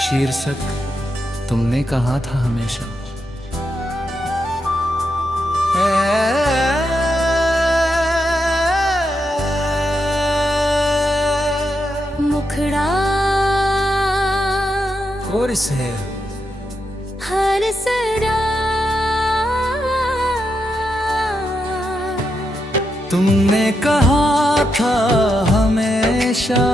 शीर्षक तुमने कहा था हमेशा। मुखड़ा और इसे हर सरा तुमने कहा था हमेशा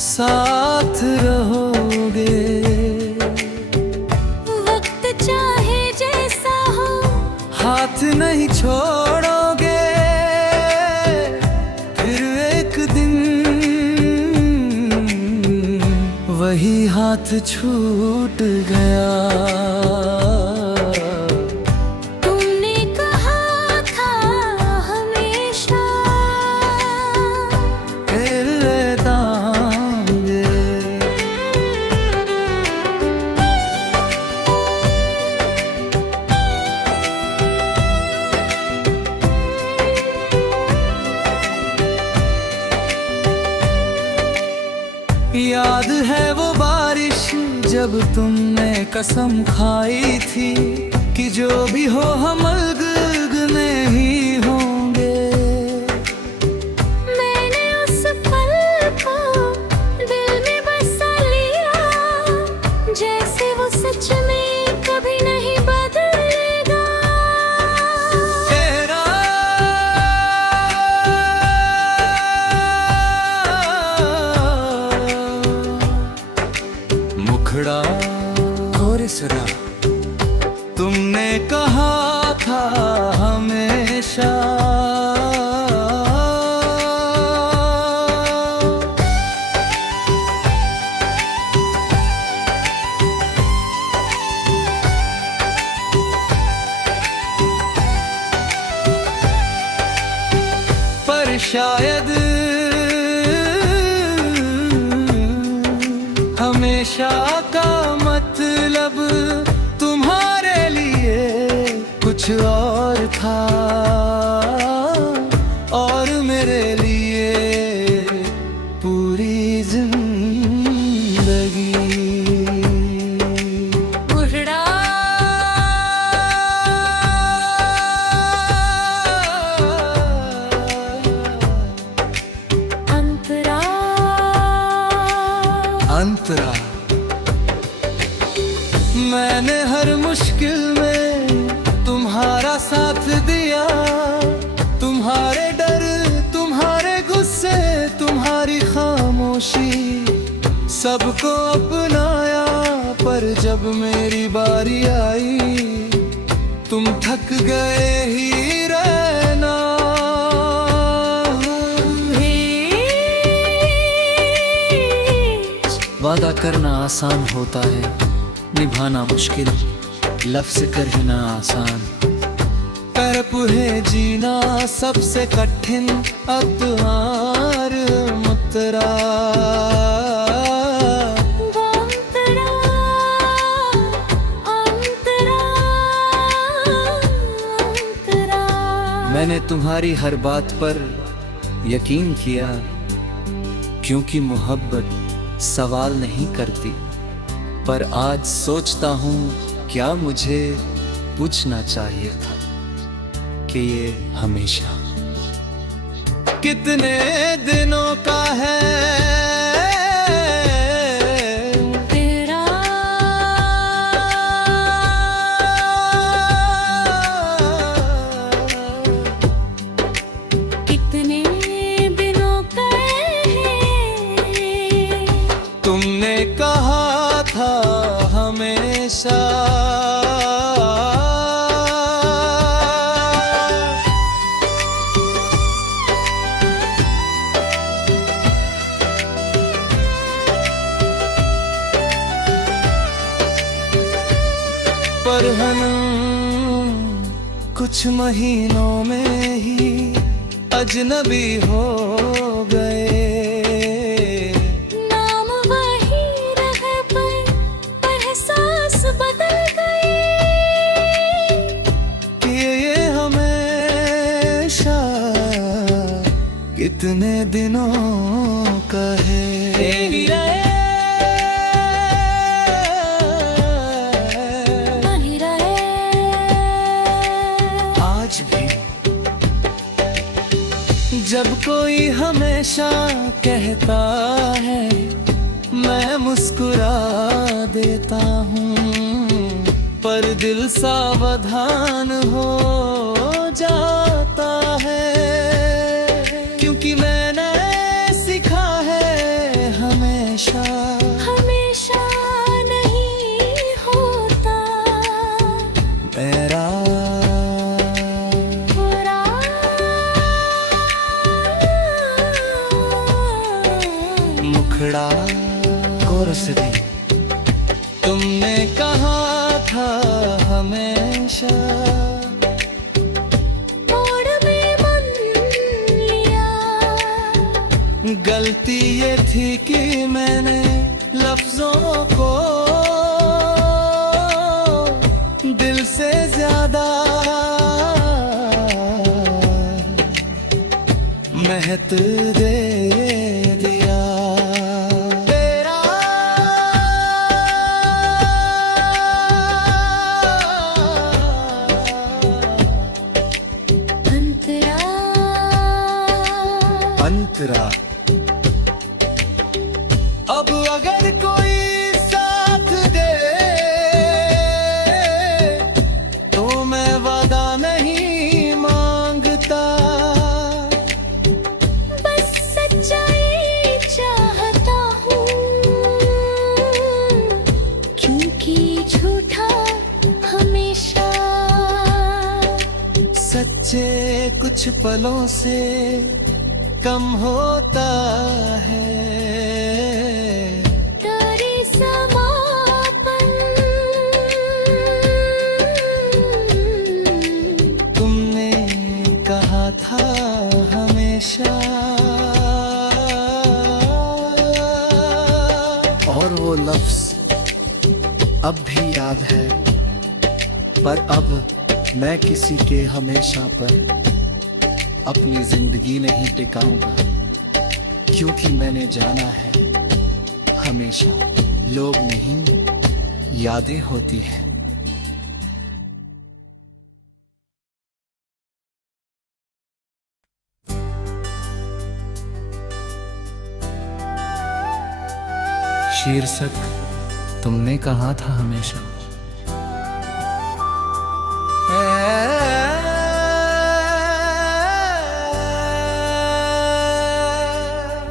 साथ रहोगे, वक्त चाहे जैसा हो हाथ नहीं छोड़ोगे। फिर एक दिन वही हाथ छूट गया। तुमने कहा था हमेशा फिर दांगे याद है वो बारिश जब तुमने कसम खाई थी कि जो भी हो हम अलग नहीं होंगे। मैंने उस पल को दिल में बसा लिया, जैसे वो सच में कभी नहीं बदलेगा। तेरा मुखड़ा और इसरा तुमने कहा था हमेशा। पर शायद हमेशा का मतलब तुम्हारे लिए कुछ और था, और मेरे लिए पूरी जिंदगी। मुखड़ा अंतरा अंतरा मैंने हर मुश्किल में तुम्हारा साथ दिया। तुम्हारे डर, तुम्हारे गुस्से, तुम्हारी खामोशी सबको अपनाया। पर जब मेरी बारी आई तुम थक गए ही रहना। वादा करना आसान होता है, निभाना मुश्किल, लफ्ज़ कहना आसान। तड़प है जीना सबसे कठिन अत्यार मुतरा। वो अंतरा अंतरा अंतरा। मैंने तुम्हारी हर बात पर यकीन किया, क्योंकि मोहब्बत सवाल नहीं करती। पर आज सोचता हूँ क्या मुझे पूछना चाहिए था कि ये हमेशा कितने दिनों का है। तेरा कितने दिनों का है। तुमने कहा था हमेशा। पर हम कुछ महीनों में ही अजनबी हो गए। नाम वही रहे पर एहसास बदल गए। कि ये हमेशा कितने दिनों का है। जब कोई हमेशा कहता है मैं मुस्कुरा देता हूँ, पर दिल सावधान हो जाता है, क्योंकि मैंने सीखा है हमेशा हमेशा नहीं होता मेरा बुरा। मुखड़ा कोरस दी तुमने कहा था हमेशा, मोड़ में बन लिया। गलती ये थी कि मैंने लफ्जों को दिल से ज्यादा महत्व दे दिया। तेरा अंतरा अंतरा अब अगर कोई साथ दे तो मैं वादा नहीं मांगता, बस सच्चाई चाहता हूँ, क्योंकि झूठा हमेशा सच्चे कुछ पलों से कम होता है। तेरे समापन तुमने कहा था हमेशा, और वो लफ्ज अब भी याद है, पर अब मैं किसी के हमेशा पर अपनी जिंदगी नहीं टिकाऊंगा, क्योंकि मैंने जाना है हमेशा लोग नहीं यादें होती हैं। शीर्षक तुमने कहा था हमेशा।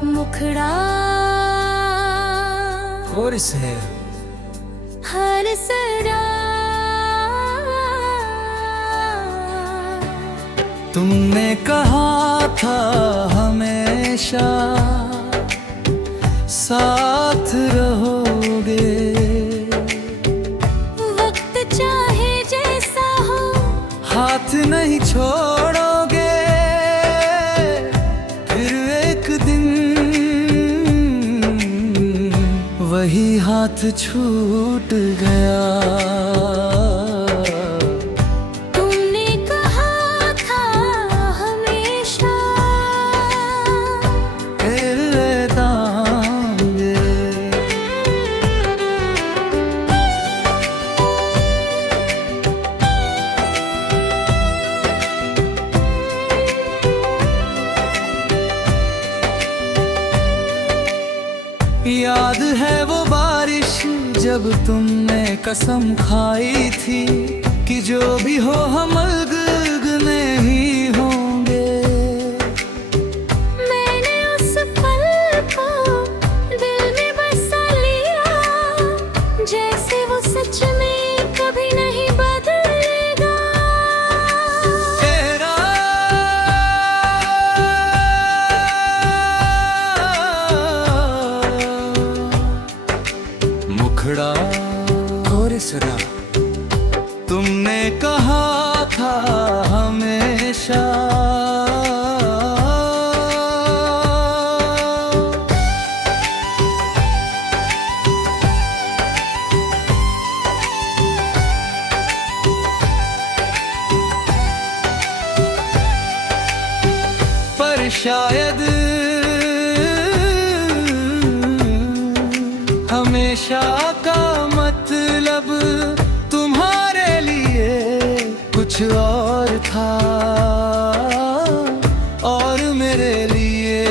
मुखड़ा कोरस है हर सरा। तुमने कहा था हमेशा साथ रहोगे, वक्त चाहे जैसा हो हाथ नहीं छोड़ोगे, फिर एक दिन वही हाथ छूट गया। तुमने कहा था हमेशा फिर दांगे याद है वो बारिश जब तुमने कसम खाई थी कि जो भी हो हम अलग नहीं होंगे। मैंने उस पल को दिल में बसा लिया, जैसे वो सच में कभी नहीं बदलेगा। तेरा मुखड़ा कोरसरा तुमने कहा था हमेशा। पर शायद हमेशा का मतलब तुम्हारे लिए कुछ और था, और मेरे लिए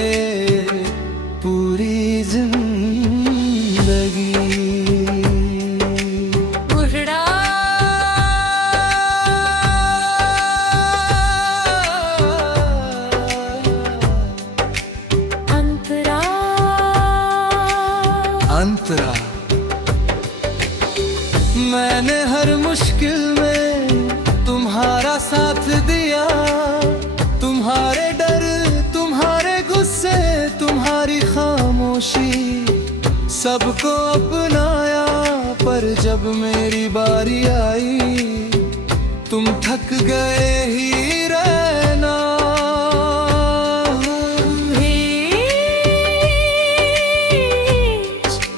पूरी जिंदगी। मुखड़ा अंतरा अंतरा, मैंने हर मुश्किल में तुम्हारा साथ दिया, तुम्हारे डर, तुम्हारे गुस्से, तुम्हारी खामोशी, सबको अपनाया। पर जब मेरी बारी आई, तुम थक गए ही रहना।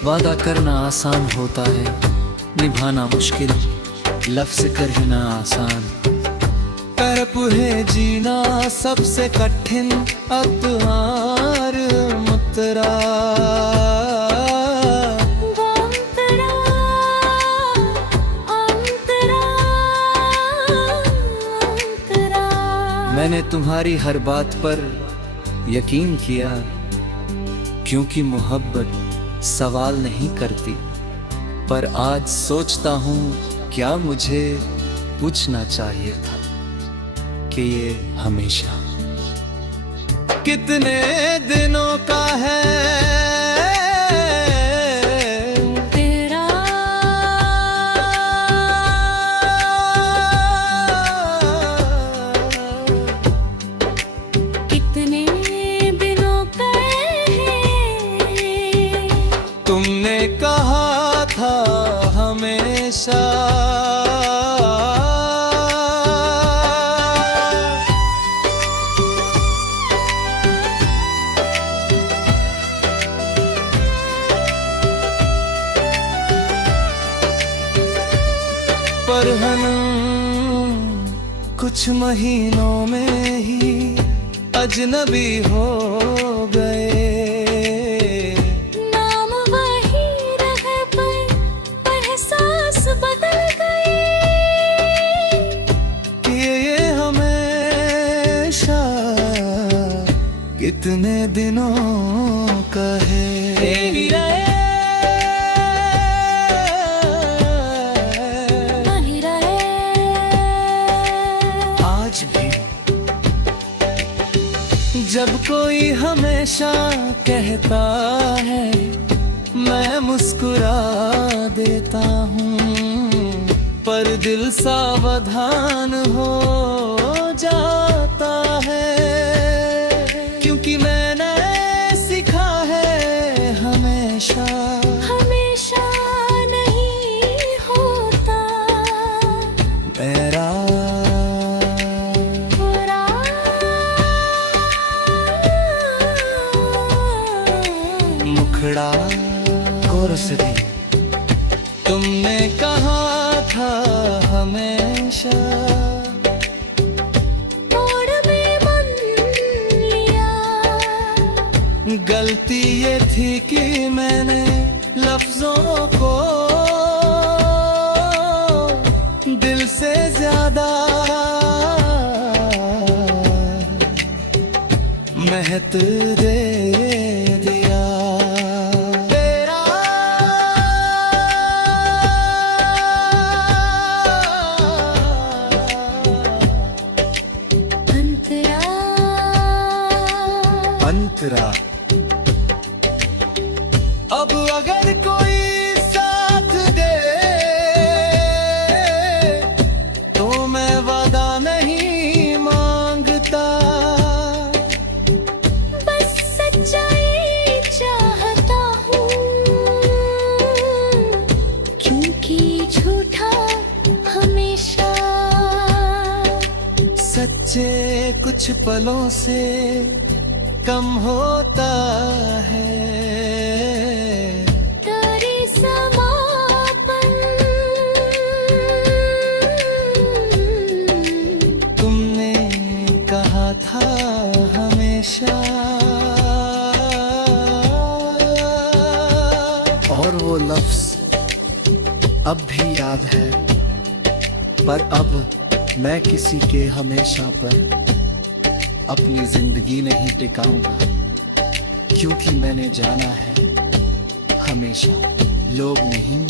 वादा करना आसान होता है, निभाना मुश्किल, लफ्ज़ कहना आसान। तड़प है जीना सबसे कठिन, अतवार मुतरा। अंतरा अंतरा अंतरा। मैंने तुम्हारी हर बात पर यकीन किया, क्योंकि मोहब्बत सवाल नहीं करती। पर आज सोचता हूँ, क्या मुझे पूछना चाहिए था कि ये हमेशा कितने दिनों का है तेरा कितने दिनों का है। तुमने कहा था हमेशा। पर हम कुछ महीनों में ही अजनबी हो गए। नाम वही रहे पर एहसास बदल गए। कि ये हमेशा कितने दिनों का है। नहीं रहे आज भी जब कोई हमेशा कहता है, मैं मुस्कुरा देता हूँ। पर दिल सावधान हो जाता है, क्योंकि मैंने सीखा है हमेशा हमेशा नहीं होता मेरा बुरा। मुखड़ा कोरसरी, तुमने कहा था हमेशा। मोड़ में मन लिया, गलती ये थी कि मैंने लफ्जों को दिल से ज्यादा महत्व दे दिया। तेरा अंतरा अंतरा। अब अगर कोई साथ दे, तो मैं वादा नहीं मांगता। बस सच्चाई चाहता हूँ, क्योंकि झूठा हमेशा सच्चे कुछ पलों से कम होता है। तेरे समापन तुमने कहा था हमेशा। और वो लफ्ज अब भी याद है, पर अब मैं किसी के हमेशा पर अपनी जिंदगी नहीं टिकाऊंगा, क्योंकि मैंने जाना है हमेशा लोग नहीं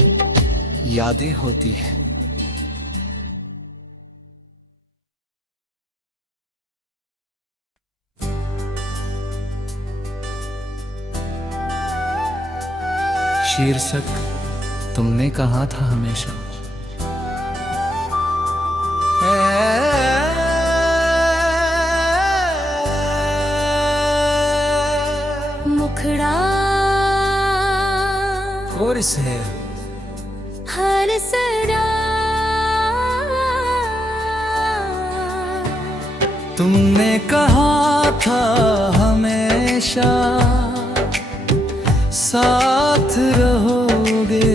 यादें होती हैं। शीर्षक तुमने कहा था हमेशा। मुखड़ा और से हर सरा तुमने कहा था हमेशा साथ रहोगे,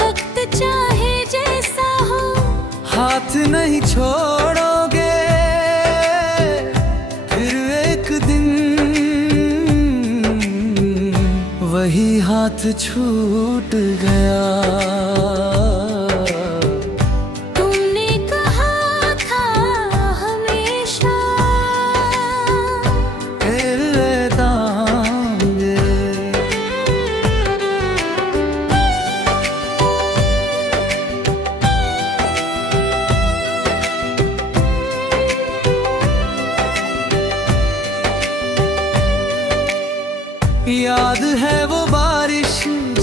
वक्त चाहे जैसा हो हाथ नहीं छोड़ोगे। फिर एक दिन वही हाथ छूट गया। तुमने कहा था हमेशा फिर लेतांगे। याद है वो बारिश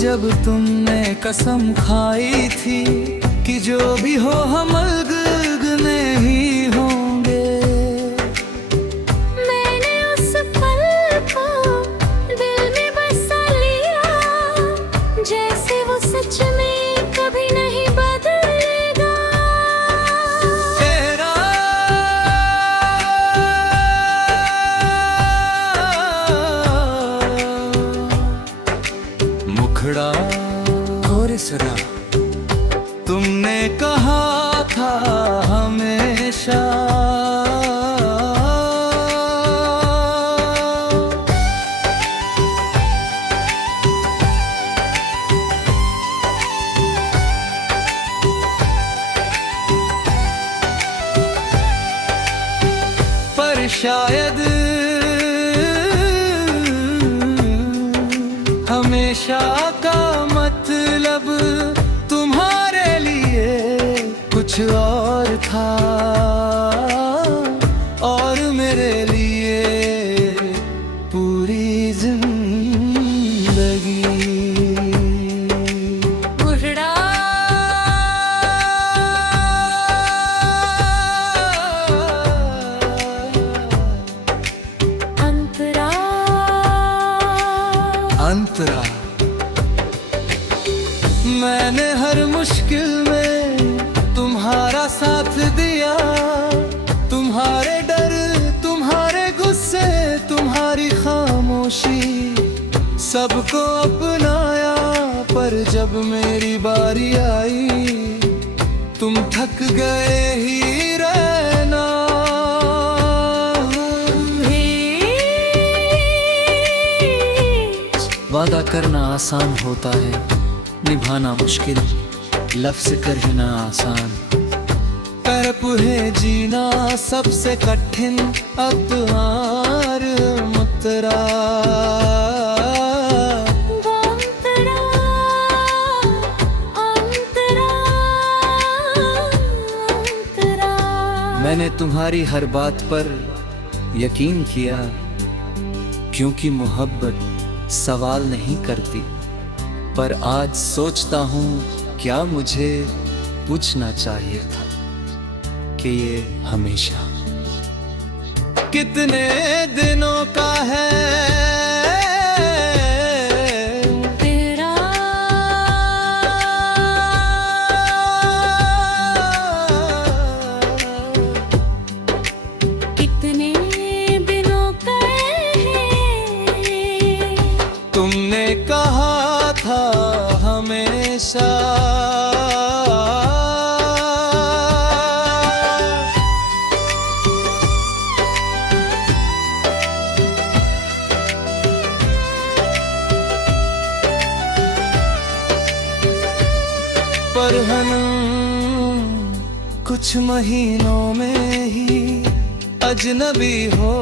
जब तुमने कसम खाई थी कि जो भी हो हम अलग नहीं होंगे। मैंने उस पल को दिल में बसा लिया, जैसे वो सच में कभी नहीं बदलेगा। तेरा मुखड़ा और सरा तुमने कहा था हमेशा। पर शायद हमेशा का मतलब तुम्हारे लिए कुछ और था, और मेरे लिए पूरी जिंदगी। मुखड़ा अंतरा अंतरा मैंने हर मुश्किल में तुम्हारा साथ दिया। तुम्हारे डर, तुम्हारे गुस्से, तुम्हारी खामोशी सबको अपनाया। पर जब मेरी बारी आई तुम थक गए ही रहना। वादा करना आसान होता है, निभाना मुश्किल, लफ्ज़ कहना आसान। तड़प है जीना सबसे कठिन अत्यार मुतरा। अंतरा अंतरा अंतरा। मैंने तुम्हारी हर बात पर यकीन किया, क्योंकि मोहब्बत सवाल नहीं करती। पर आज सोचता हूँ क्या मुझे पूछना चाहिए था कि ये हमेशा कितने दिनों का है। तेरा कितने दिनों का है। तुमने कहा था हमेशा। पर हम कुछ महीनों में ही अजनबी हो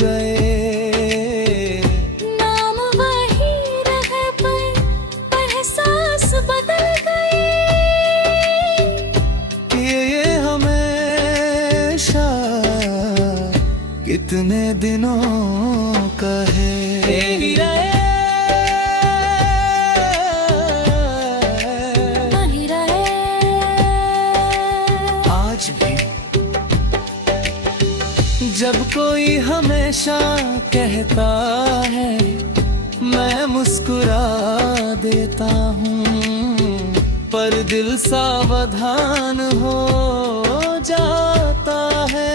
गए। नाम वही रहे पर एहसास बदल गए कि ये हमेशा कितने दिनों का है। वही रहे आज भी जब कोई हमेशा कहता है, मैं मुस्कुरा देता हूँ, पर दिल सावधान हो जाता है।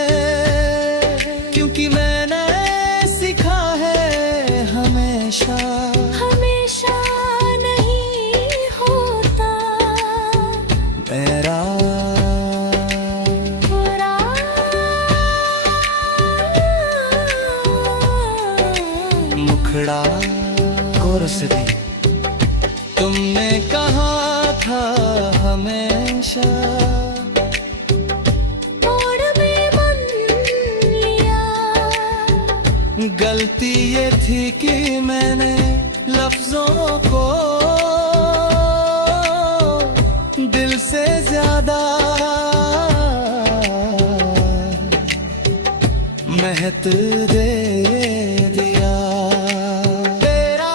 क्योंकि मैंने सीखा है हमेशा हमेशा नहीं होता मेरा बुरा। मुखड़ा कोरसदी तुमने कहा था हमेशा, मोड़ में मन लिया। गलती ये थी कि मैंने लफ्जों को दिल से ज्यादा महत्व दे दिया। तेरा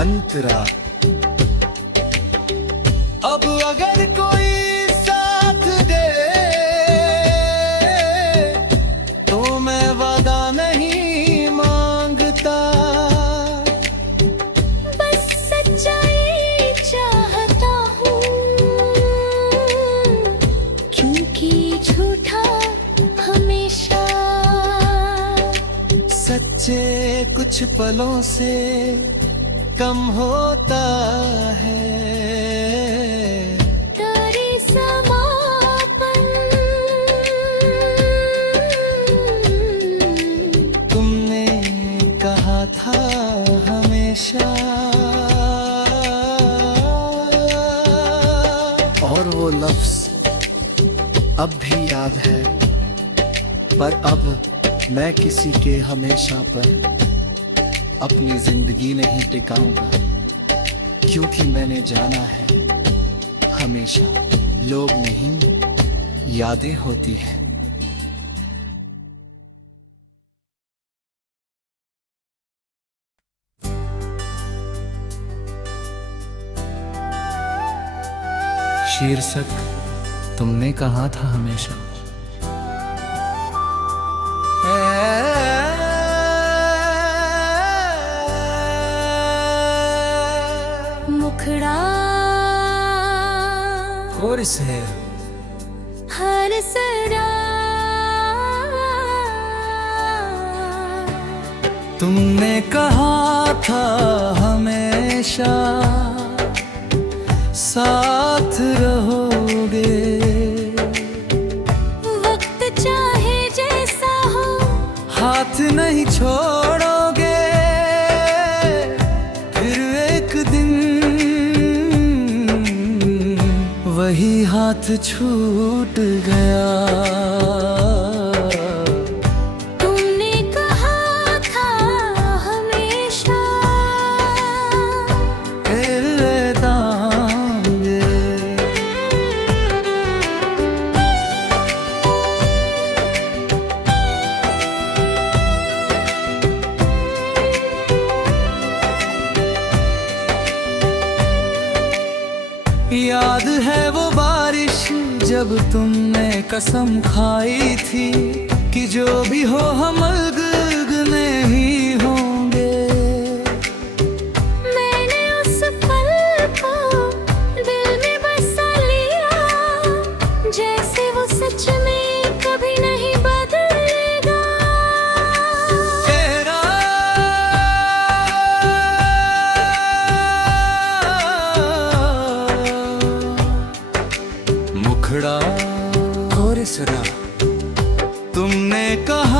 अंतरा अब अगर कोई साथ दे तो मैं वादा नहीं मांगता। बस सच्चाई चाहता हूँ, क्योंकि झूठा हमेशा सच्चे कुछ पलों से कम होता है। तेरे समापन तुमने कहा था हमेशा, और वो लफ्ज अब भी याद है। पर अब मैं किसी के हमेशा पर अपनी जिंदगी नहीं टिकाऊंगा, क्योंकि मैंने जाना है हमेशा लोग नहीं यादें होती हैं। शीर्षक तुमने कहा था हमेशा। मुखड़ा कोरस है हर सरा। तुमने कहा था हमेशा साथ रहोगे। वक्त चाहे जैसा हो हाथ नहीं छोड़ोगे। फिर एक दिन वही हाथ छूट गया। तुमने कहा था हमेशा फिर दांगे। याद है वो बारिश जब तुमने कसम खाई थी कि जो भी हो हम अलग नहीं होंगे। मैंने उस पल को दिल में बसा लिया, जैसे वो सच में कभी नहीं बदलेगा। तेरा मुखड़ा कोरसरा तुमने कहा